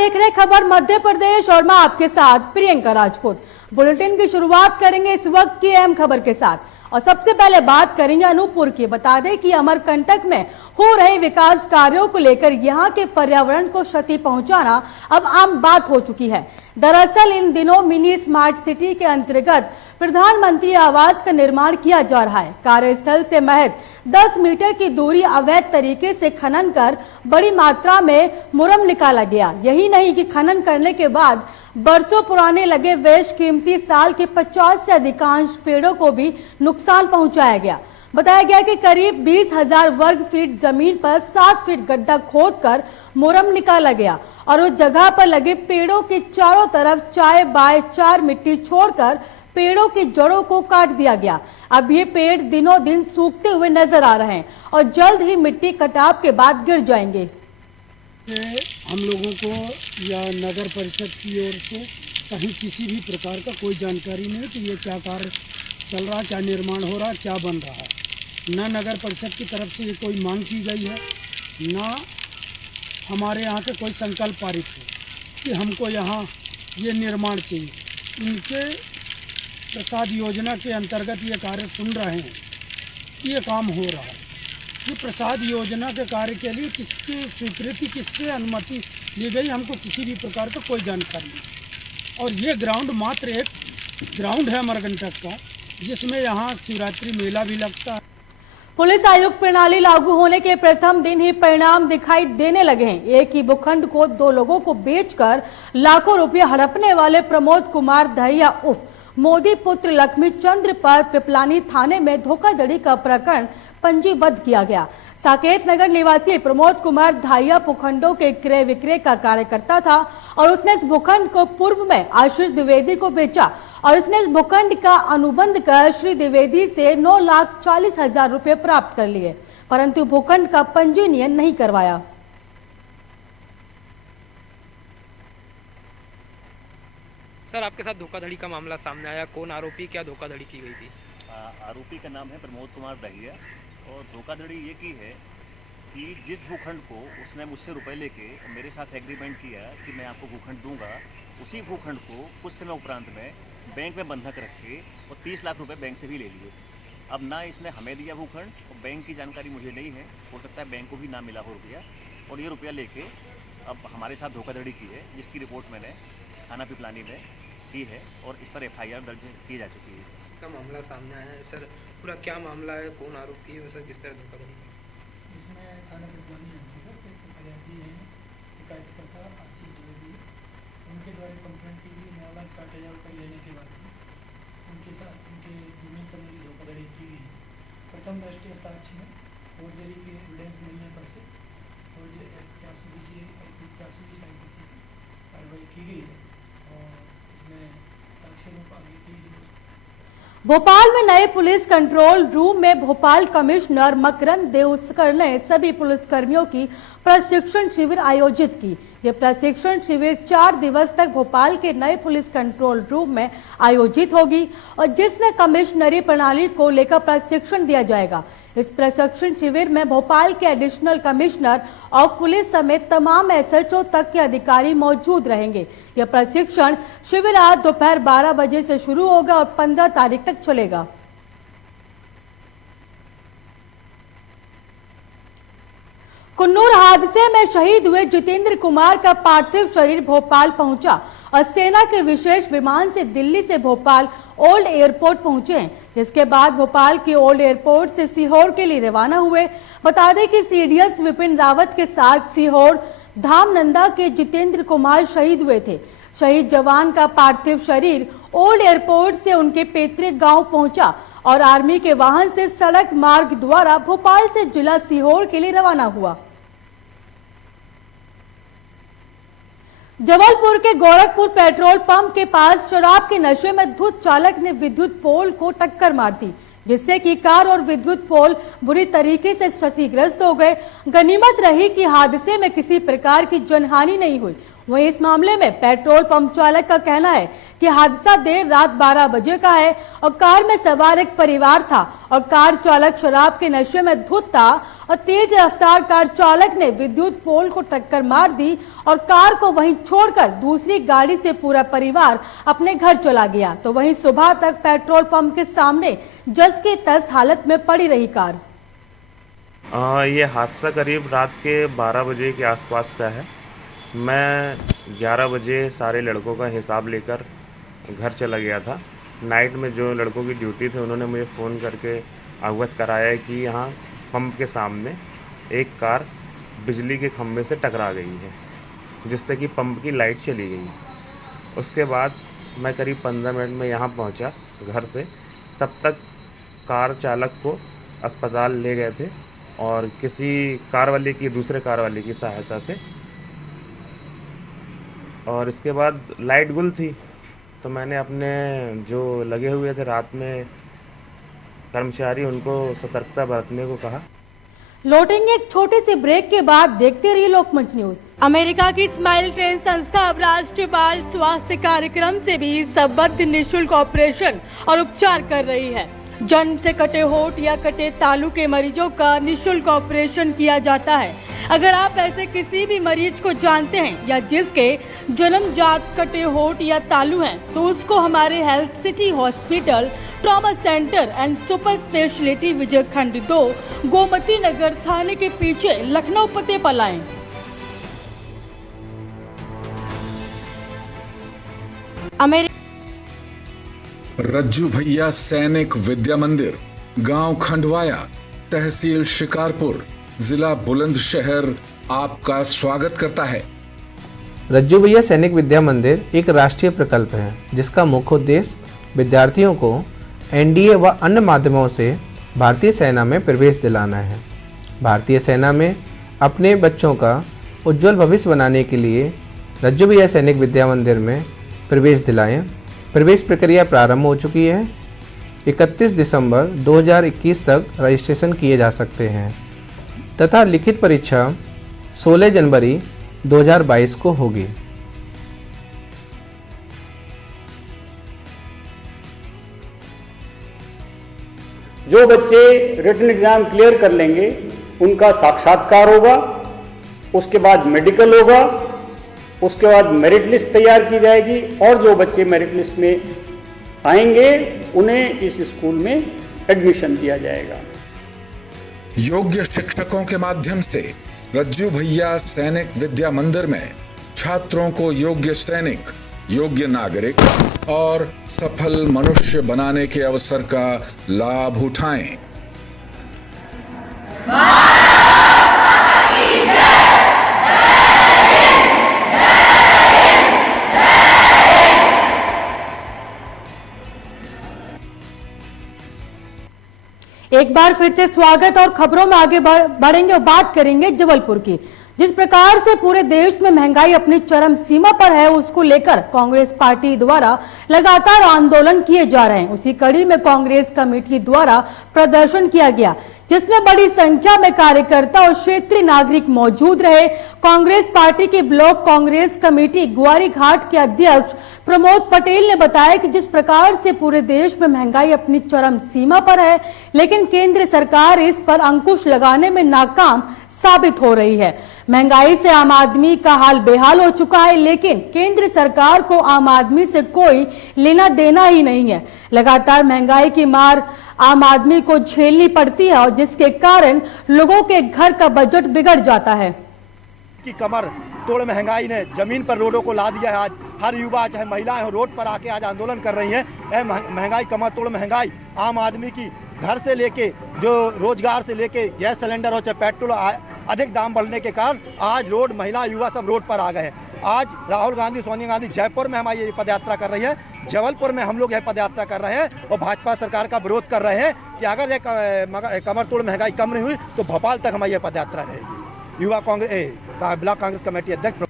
देख रहे खबर मध्य प्रदेश और मैं आपके साथ प्रियंका राजपूत। बुलेटिन की शुरुआत करेंगे इस वक्त की अहम खबर के साथ और सबसे पहले बात करेंगे अनूपपुर की। बता दें कि अमरकंटक में हो रहे विकास कार्यों को लेकर यहां के पर्यावरण को क्षति पहुंचाना अब आम बात हो चुकी है। दरअसल इन दिनों मिनी स्मार्ट सिटी के अंतर्गत प्रधानमंत्री आवास का निर्माण किया जा रहा है। कार्यस्थल से महज 10 मीटर की दूरी अवैध तरीके से खनन कर बड़ी मात्रा में मुरम निकाला गया। यही नहीं कि खनन करने के बाद बरसों पुराने लगे बेशकीमती साल के 50 से अधिकांश पेड़ों को भी नुकसान पहुंचाया गया। बताया गया कि करीब 20,000 वर्ग फीट जमीन पर 7 फीट गड्ढा खोदकर मुरम निकाला गया और उस जगह पर लगे पेड़ों के चारों तरफ 4 बाय 4 मिट्टी छोड़कर पेड़ों की जड़ों को काट दिया गया। अब ये पेड़ दिनों दिन सूखते हुए नजर आ रहे हैं और जल्द ही मिट्टी कटाव के बाद गिर जाएंगे। हम लोगों को या नगर परिषद की ओर से कहीं किसी भी प्रकार का कोई जानकारी नहीं कि ये क्या कार्य चल रहा है, क्या निर्माण हो रहा है, क्या बन रहा है। ना नगर परिषद की तरफ से ये कोई मांग की गई है, ना हमारे यहाँ से कोई संकल्प पारित है कि हमको यहाँ ये निर्माण चाहिए। इनके प्रसाद योजना के अंतर्गत ये कार्य सुन रहे हैं कि ये काम हो रहा है। ये प्रसाद योजना के कार्य के लिए किसकी स्वीकृति, किससे अनुमति ली गई, हमको किसी भी प्रकार का कोई जानकारी नहीं। और ये ग्राउंड मात्र एक ग्राउंड है अमरकंटक का, जिसमें यहाँ शिवरात्रि मेला भी लगता है। पुलिस आयुक्त प्रणाली लागू होने के प्रथम दिन ही परिणाम दिखाई देने लगे हैं। एक ही भूखंड को 2 लोगों को बेचकर लाखों रुपए हड़पने वाले प्रमोद कुमार दहिया उर्फ मोदी पुत्र लक्ष्मी चंद्र पर पिपलानी थाने में धोखाधड़ी का प्रकरण पंजीबद्ध किया गया। साकेत नगर निवासी प्रमोद कुमार धाइया भूखंडों के क्रय विक्रय का कार्य करता था और उसने इस भूखंड को पूर्व में आशीष द्विवेदी को बेचा और उसने इस भूखंड का अनुबंध कर श्री द्विवेदी से 9,40,000 रुपए प्राप्त कर लिए, परंतु भूखंड का पंजीयन नहीं करवाया। सर, आपके साथ धोखाधड़ी का मामला सामने आया, कौन आरोपी, क्या धोखाधड़ी की गई थी? आरोपी का नाम है प्रमोद कुमार दहिया और धोखाधड़ी ये की है कि जिस भूखंड को उसने मुझसे रुपए लेके मेरे साथ एग्रीमेंट किया कि मैं आपको भूखंड दूंगा, उसी भूखंड को कुछ समय उपरांत में बैंक में बंधक रख के और 30 लाख रुपए बैंक से भी ले लिए। अब ना इसने हमें दिया भूखंड और बैंक की जानकारी मुझे नहीं है, हो सकता है बैंक को भी ना मिला हो रुपया, और ये रुपया लेके अब हमारे साथ धोखाधड़ी की है, जिसकी रिपोर्ट मैंने थाना पिपलानी में की है और इस पर FIR दर्ज की जा चुकी है। का मामला सामने आया है सर, पूरा क्या मामला है, कौन आरोपी है, सर किस तरह धोखाधड़ी? इसमें थाना पिपलानी अंतर्गत एक फरियादी है, शिकायतकर्ता आशीष द्विवेदी, उनके द्वारा कंप्लेंट की गई 9,60,000 रुपये लेने के बाद उनके साथ उनके जमीन संबंधी धोखाधड़ी की गई। प्रथम दृष्टया साक्ष्य में फोर्जरी के एविडेंस मिलने पर से 420 IPC कार्रवाई की गई है और इसमें साक्ष्य रूप आगे की गई। भोपाल में नए पुलिस कंट्रोल रूम में भोपाल कमिश्नर मकरंद देउस्कर ने सभी पुलिसकर्मियों की प्रशिक्षण शिविर आयोजित की। यह प्रशिक्षण शिविर 4 दिवस तक भोपाल के नए पुलिस कंट्रोल रूम में आयोजित होगी और जिसमें कमिश्नरी प्रणाली को लेकर प्रशिक्षण दिया जाएगा। इस प्रशिक्षण शिविर में भोपाल के एडिशनल कमिश्नर ऑफ पुलिस समेत तमाम SHO तक के अधिकारी मौजूद रहेंगे। यह प्रशिक्षण शिविर आज दोपहर 12 बजे से शुरू होगा और 15 तारीख तक चलेगा। कुन्नूर हादसे में शहीद हुए जितेंद्र कुमार का पार्थिव शरीर भोपाल पहुंचा और सेना के विशेष विमान से दिल्ली से भोपाल ओल्ड एयरपोर्ट पहुंचे हैं। इसके बाद भोपाल के ओल्ड एयरपोर्ट से सीहोर के लिए रवाना हुए। बता दें कि CDS विपिन रावत के साथ सीहोर धामनंदा के जितेंद्र कुमार शहीद हुए थे। शहीद जवान का पार्थिव शरीर ओल्ड एयरपोर्ट से उनके पैतृक गांव पहुंचा और आर्मी के वाहन से सड़क मार्ग द्वारा भोपाल से जिला सीहोर के लिए रवाना हुआ। जबलपुर के गोरखपुर पेट्रोल पंप के पास शराब के नशे में धुत चालक ने विद्युत पोल को टक्कर मार दी, जिससे कि कार और विद्युत पोल बुरी तरीके से क्षतिग्रस्त हो गए। गनीमत रही कि हादसे में किसी प्रकार की जनहानि नहीं हुई। वहीं इस मामले में पेट्रोल पंप चालक का कहना है कि हादसा देर रात 12 बजे का है और कार में सवार एक परिवार था और कार चालक शराब के नशे में धुत था और तेज रफ्तार कार चालक ने विद्युत पोल को टक्कर मार दी और कार को वहीं छोड़कर दूसरी गाड़ी से पूरा परिवार अपने घर चला गया। तो वहीं सुबह तक पेट्रोल पंप के सामने जस की तस हालत में पड़ी रही कार। ये हादसा करीब रात के 12 बजे के आसपास का है। मैं 11 बजे सारे लड़कों का हिसाब लेकर घर चला गया था। नाइट में जो लड़कों की ड्यूटी थी उन्होंने मुझे फ़ोन करके अवगत कराया कि यहाँ पंप के सामने एक कार बिजली के खंभे से टकरा गई है, जिससे कि पंप की लाइट चली गई। उसके बाद मैं करीब 15 मिनट में यहाँ पहुँचा घर से। तब तक कार चालक को अस्पताल ले गए थे और किसी दूसरे कार वाले की सहायता से। और इसके बाद लाइट गुल थी तो मैंने अपने जो लगे हुए थे रात में कर्मचारी, उनको सतर्कता बरतने को कहा। लौटेंगे एक छोटे से ब्रेक के बाद, देखते रहिए लोकमंच न्यूज। अमेरिका की स्माइल ट्रेन संस्था अब राष्ट्रीय बाल स्वास्थ्य कार्यक्रम से भी संबद्ध निःशुल्क ऑपरेशन और उपचार कर रही है। जन्म से कटे होठ या कटे तालू के मरीजों का निःशुल्क ऑपरेशन किया जाता है। अगर आप ऐसे किसी भी मरीज को जानते हैं या जिसके जन्मजात कटे होठ या तालू हैं, तो उसको हमारे health city hospital, trauma centre and super speciality Vijay Khand 2, Gomti Nagar थाने के पीछे लखनऊ पते पर लाएं। रज्जू भैया सैनिक विद्या मंदिर, गांव खंडवाया, तहसील शिकारपुर, जिला बुलंदशहर आपका स्वागत करता है। रज्जू भैया सैनिक विद्या मंदिर एक राष्ट्रीय प्रकल्प है जिसका मुख्य उद्देश्य विद्यार्थियों को एनडीए व अन्य माध्यमों से भारतीय सेना में प्रवेश दिलाना है। भारतीय सेना में अपने बच्चों का उज्जवल भविष्य बनाने के लिए रज्जू भैया सैनिक विद्या मंदिर में प्रवेश दिलाएं। प्रवेश प्रक्रिया प्रारंभ हो चुकी है। 31 दिसंबर 2021 तक रजिस्ट्रेशन किए जा सकते हैं तथा लिखित परीक्षा 16 जनवरी 2022 को होगी। जो बच्चे रिटन एग्जाम क्लियर कर लेंगे उनका साक्षात्कार होगा, उसके बाद मेडिकल होगा, उसके बाद मेरिट लिस्ट तैयार की जाएगी और जो बच्चे मेरिट लिस्ट में आएंगे उन्हें इस स्कूल में एडमिशन दिया जाएगा। योग्य शिक्षकों के माध्यम से रज्जू भैया सैनिक विद्या मंदिर में छात्रों को योग्य सैनिक, योग्य नागरिक और सफल मनुष्य बनाने के अवसर का लाभ उठाएं। एक बार फिर से स्वागत और खबरों में आगे बढ़ेंगे और बात करेंगे जबलपुर की। जिस प्रकार से पूरे देश में महंगाई अपनी चरम सीमा पर है, उसको लेकर कांग्रेस पार्टी द्वारा लगातार आंदोलन किए जा रहे हैं। उसी कड़ी में कांग्रेस कमेटी द्वारा प्रदर्शन किया गया, जिसमें बड़ी संख्या में कार्यकर्ता और क्षेत्रीय नागरिक मौजूद रहे। कांग्रेस पार्टी की ब्लॉक कांग्रेस कमेटी ग्वारी घाट के अध्यक्ष प्रमोद पटेल ने बताया कि जिस प्रकार से पूरे देश में महंगाई अपनी चरम सीमा पर है, लेकिन केंद्र सरकार इस पर अंकुश लगाने में नाकाम साबित हो रही है। महंगाई से आम आदमी का हाल बेहाल हो चुका है, लेकिन केंद्र सरकार को आम आदमी से कोई लेना देना ही नहीं है। लगातार महंगाई की मार आम आदमी को झेलनी पड़ती है और जिसके कारण लोगों के घर का बजट बिगड़ जाता है। की कमर तोड़ महंगाई ने जमीन पर रोडों को ला दिया है। आज हर युवा चाहे महिलाएं हो रोड पर आके आज आंदोलन कर रही हैं। महंगाई, कमर तोड़ महंगाई आम आदमी की घर से लेके जो रोजगार से लेके गैस सिलेंडर हो चाहे पेट्रोल अधिक दाम बढ़ने के कारण आज रोड महिला युवा सब रोड पर आ गए हैं। आज राहुल गांधी, सोनिया गांधी जयपुर में हमारी ये पदयात्रा कर रही है, जबलपुर में हम लोग यह पदयात्रा कर रहे हैं और भाजपा सरकार का विरोध कर रहे हैं कि अगर ये कमर तोड़ महंगाई कम नहीं हुई तो भोपाल तक हमारी यह पदयात्रा रहेगी। युवा कांग्रेस ब्लॉक कांग्रेस कमेटी अध्यक्ष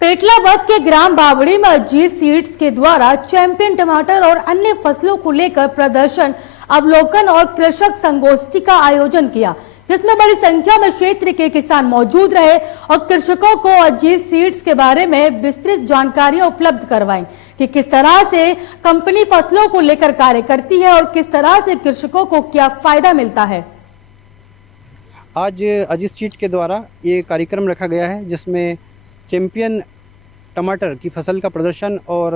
पेटलावद के ग्राम बावड़ी में अजीत सीड्स के द्वारा चैंपियन टमाटर और अन्य फसलों को लेकर प्रदर्शन, अवलोकन और कृषक संगोष्ठी का आयोजन किया, जिसमें बड़ी संख्या में क्षेत्र के किसान मौजूद रहे और कृषकों को अजीत सीड्स के बारे में विस्तृत जानकारियां उपलब्ध करवाई कि किस तरह से कंपनी फसलों को लेकर कार्य करती है और किस तरह से कृषकों को क्या फायदा मिलता है। आज अजीत सीट के द्वारा ये कार्यक्रम रखा गया है जिसमें चैंपियन टमाटर की फसल का प्रदर्शन और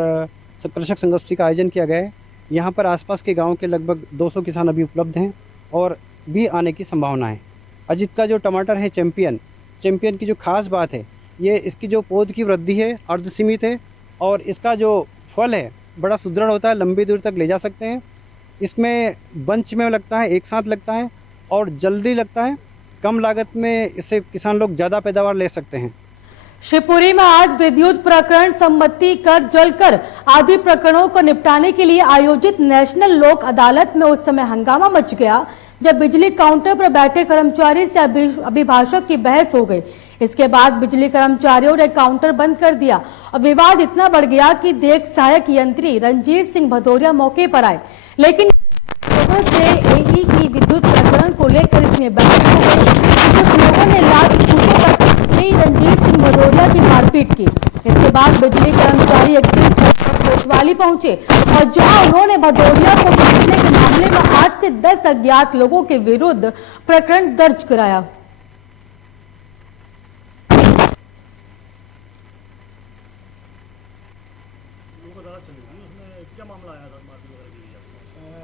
कृषक संगोष्ठी का आयोजन किया गया है। यहाँ पर आसपास के गांव के लगभग 200 किसान अभी उपलब्ध हैं और भी आने की संभावना है। अजीत का जो टमाटर है चैंपियन की जो खास बात है, ये इसकी जो पौध की वृद्धि है अर्धसीमित है और इसका जो फल है बड़ा सुदृढ़ होता है, लंबी दूर तक ले जा सकते हैं। इसमें बंच में लगता है, एक साथ लगता है और जल्दी लगता है। कम लागत में इससे किसान लोग ज़्यादा पैदावार ले सकते हैं। शिवपुरी में आज विद्युत प्रकरण, संपत्ति कर, जलकर आदि प्रकरणों को निपटाने के लिए आयोजित नेशनल लोक अदालत में उस समय हंगामा मच गया जब बिजली काउंटर पर बैठे कर्मचारी से अभिभाषक की बहस हो गई। इसके बाद बिजली कर्मचारियों ने काउंटर बंद कर दिया और विवाद इतना बढ़ गया कि देख सहायक यंत्री रंजीत सिंह भदौरिया मौके पर आए, लेकिन लोगों से एई की विद्युत प्रकरण को लेकर इसमें बहस हो गई। कुछ लोगों ने लात घूंसों तक रंजीत सिंह भदौरिया की मारपीट की। इसके बाद बिजली कर्मचारी कोतवाली पहुंचे और जहां उन्होंने भदौरिया को पीटने के मामले में 8 से 10 अज्ञात लोगों के विरुद्ध प्रकरण दर्ज कराया।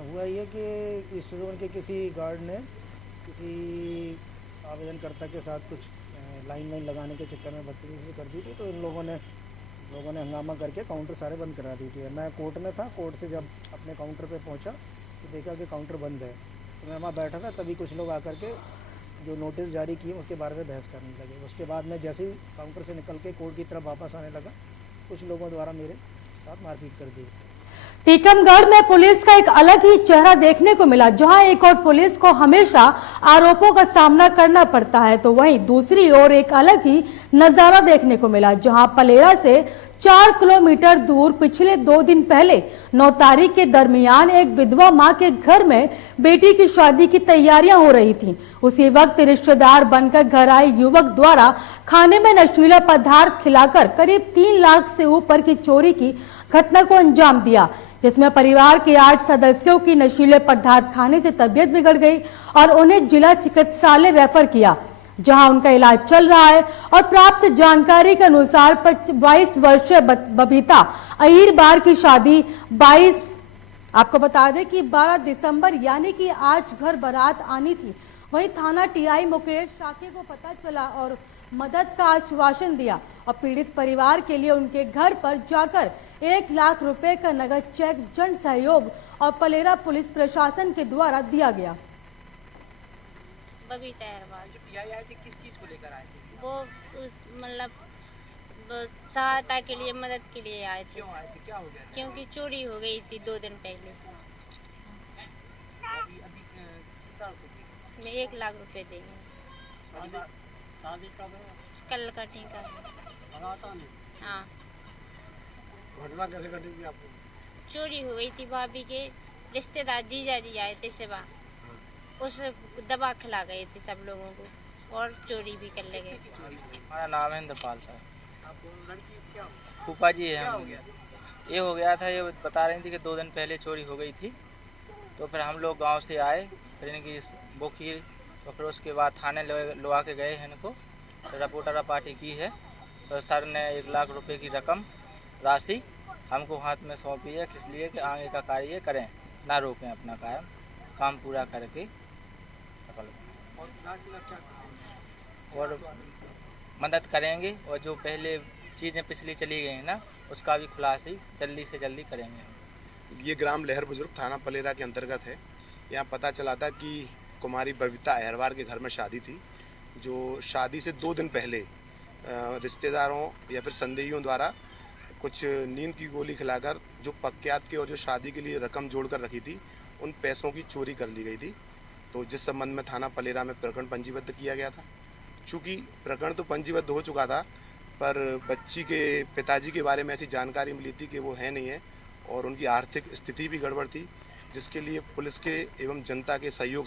हुआ ये कि इस जोन के किसी गार्ड ने किसी आवेदनकर्ता के साथ कुछ लाइन लगाने के चक्कर में बदतमीजी कर दी थी, तो इन लोगों ने हंगामा करके काउंटर सारे बंद करा दी थी। मैं कोर्ट में था, कोर्ट से जब अपने काउंटर पे पहुंचा तो देखा कि काउंटर बंद है, तो मैं वहाँ बैठा था। तभी कुछ लोग आकर के जो नोटिस जारी किए उसके बारे में बहस करने लगे। उसके बाद मैं जैसे ही काउंटर से निकल के कोर्ट की तरफ वापस आने लगा, कुछ लोगों द्वारा मेरे साथ मारपीट कर दी। टीकमगढ़ में पुलिस का एक अलग ही चेहरा देखने को मिला। जहां एक और पुलिस को हमेशा आरोपों का सामना करना पड़ता है, तो वहीं दूसरी ओर एक अलग ही नजारा देखने को मिला, जहां पलेरा से 4 किलोमीटर दूर पिछले 2 दिन पहले 9 तारीख के दरमियान एक विधवा मां के घर में बेटी की शादी की तैयारियां हो रही थी। उसी वक्त रिश्तेदार बनकर घर आए युवक द्वारा खाने में नशीला पदार्थ खिलाकर करीब 3 लाख से ऊपर की चोरी की घटना को अंजाम दिया, जिसमें परिवार के 8 सदस्यों की नशीले पदार्थ खाने से तबीयत बिगड़ गई और उन्हें जिला चिकित्सालय रेफर किया, जहां उनका इलाज चल रहा है। और प्राप्त जानकारी के अनुसार 22 वर्षीय बबीता अहीरबार की शादी 22 आपको बता दें कि 12 दिसंबर यानी कि आज घर बारात आनी थी। वहीं थाना टीआई मुकेश शाके को पता चला और मदद का आश्वासन दिया और पीड़ित परिवार के लिए उनके घर पर जाकर 1 लाख रुपए का नगद चेक जन सहयोग और पलेरा पुलिस प्रशासन के द्वारा दिया गया। बबीता अहीरबार किस चीज को लेकर आए थे? वो मतलब सहायता के लिए, मदद के लिए आए थे। क्यों आए थे, क्या हो गया? क्योंकि चोरी हो गई थी 2 दिन पहले। मैं 1 लाख रुपए देंगे। कल का ठीक है। हाँ, घटना कैसे घटी थी आपको? चोरी हो गई थी। भाभी के रिश्तेदार जीजा जी आए थे सेवा, उस दवा खिला गए थे सब लोगों को और चोरी भी कर ले गए। हमारा नाम है इंद्रपाल सर। फूफा जी है। ये हो गया था, ये बता रही थी कि 2 दिन पहले चोरी हो गई थी, तो फिर हम लोग गांव से आए, फिर इनकी वो की, तो फिर उसके बाद थाने लगा के गए हैं इनको, रिपोर्टर पार्टी की है। तो सर ने 1 लाख रुपए की रकम राशि हमको हाथ में सौंपी है, इसलिए कि आगे का कार्य करें, ना रोकें, अपना काम पूरा करके सफल और मदद करेंगे। और जो पहले चीज़ें पिछली चली गई हैं ना, उसका भी खुलासा जल्दी से जल्दी करेंगे। ये ग्राम लहर बुजुर्ग थाना पलेरा के अंतर्गत है। यहाँ पता चला था कि कुमारी बबीता अहीरबार के घर में शादी थी, जो शादी से 2 दिन पहले रिश्तेदारों या फिर संदेहियों द्वारा कुछ नींद की गोली खिलाकर जो पक्यात के और जो शादी के लिए रकम जोड़कर रखी थी, उन पैसों की चोरी कर ली गई थी। तो जिस संबंध में थाना पलेरा में प्रकरण पंजीबद्ध किया गया था। चूँकि प्रकरण तो पंजीबद्ध हो चुका था, पर बच्ची के पिताजी के बारे में ऐसी जानकारी मिली थी कि वो है नहीं है और उनकी आर्थिक स्थिति भी गड़बड़ थी, जिसके लिए पुलिस एवं जनता के सहयोग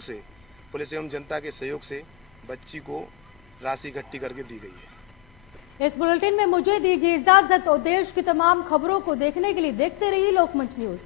से बच्ची को राशि इकट्ठी करके दी गई है। इस बुलेटिन में मुझे दीजिए इजाजत और देश की तमाम खबरों को देखने के लिए देखते रहिए लोकमंच न्यूज।